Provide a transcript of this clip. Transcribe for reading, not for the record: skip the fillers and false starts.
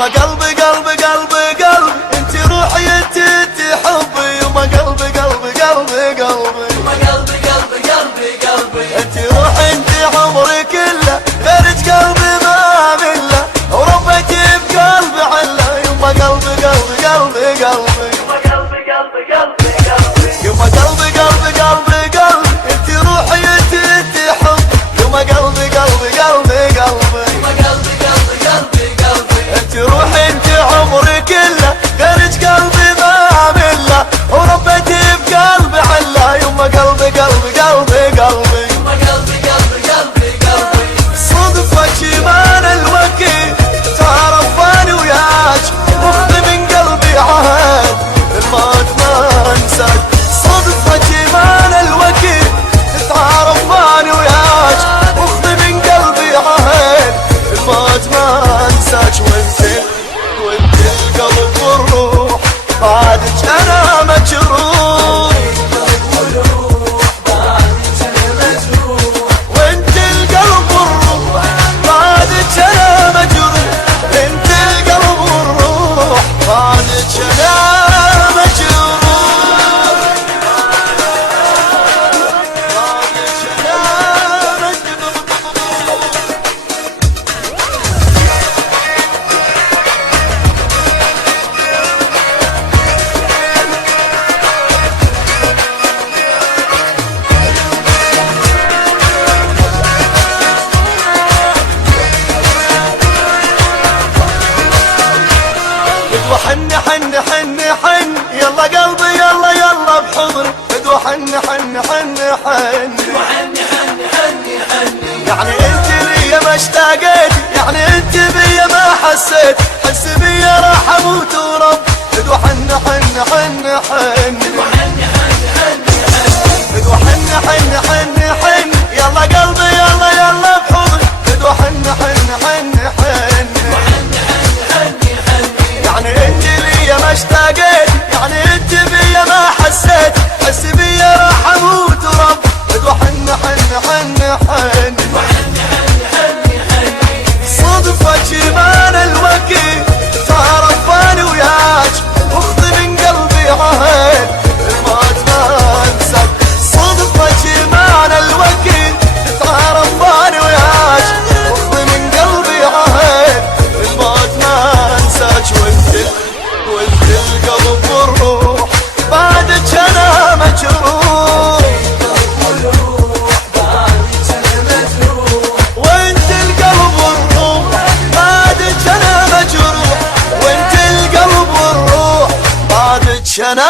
يما قلبي قلبي قلبي قلبي انت روحي انت حبي يما قلبي قلبي قلبي قلبي يما قلبي قلبي قلبي قلبي انت روحي انت عمري كله غيرك قلبي ما مله وربيتي بقلبي عله يما قلبي قلبي قلبي قلبي يما قلبي قلبي قلبي قلبي يما قلبي قلبي قلبي انت روحي انت حبي يما قلبي قلبي قلبي قلبي يما قلبي قلبي قلبي قلبي انت روحي انت عمري كله غيرك قلبي ما مله وربيتي بقلبي عله يما قلبي قلبي قلبي قلبي يما قلبي قلبي قلبي قلبي صدفة ايمان الوكيل تعرفاني وياك واخذ من قلبي عهد الموت ما انساك صدفة ايمان الوكيل تعرفاني وياك واخذ من قلبي عهد الموت ما انساك وانت القلب والروح بعدك انا مجروح وانت القلب والروح بعدك انا مجروح انت القلب والروح بعدك انا مجروح بعدك انا مجروح وحن حن حن حن يلا قلبي يلا يلا بحضن فدوى حن حن حن حن وحني حني حني حني يعني انت لي ما اشتاقيت يعني انت بيا ما حسيت حس بيا راح اموت ورب فدوى حن حن حن حن وحني حني حني حني فدوى حن حن حن حن يلا قلبي يلا يلا بحضن فدوى حن حن حن حن وحني حني حني حني يعني انت لي ما اشتاقيت يعني انت بيا ما حسيت حس بيا راح اموت ورب فدوى حن حن حن حن وحني حني حني حني صدفة ايمان الوكيل تعرفاني وياك واخذ من قلبي عهد الموت ما انساك صدفة ايمان الوكيل تعرفاني وياك واخذ من قلبي عهد الموت ما انساك وانت القلب والروح بعدك انا مجروح وانت القلب والروح بعدك انا مجروح وانت القلب والروح بعدك انا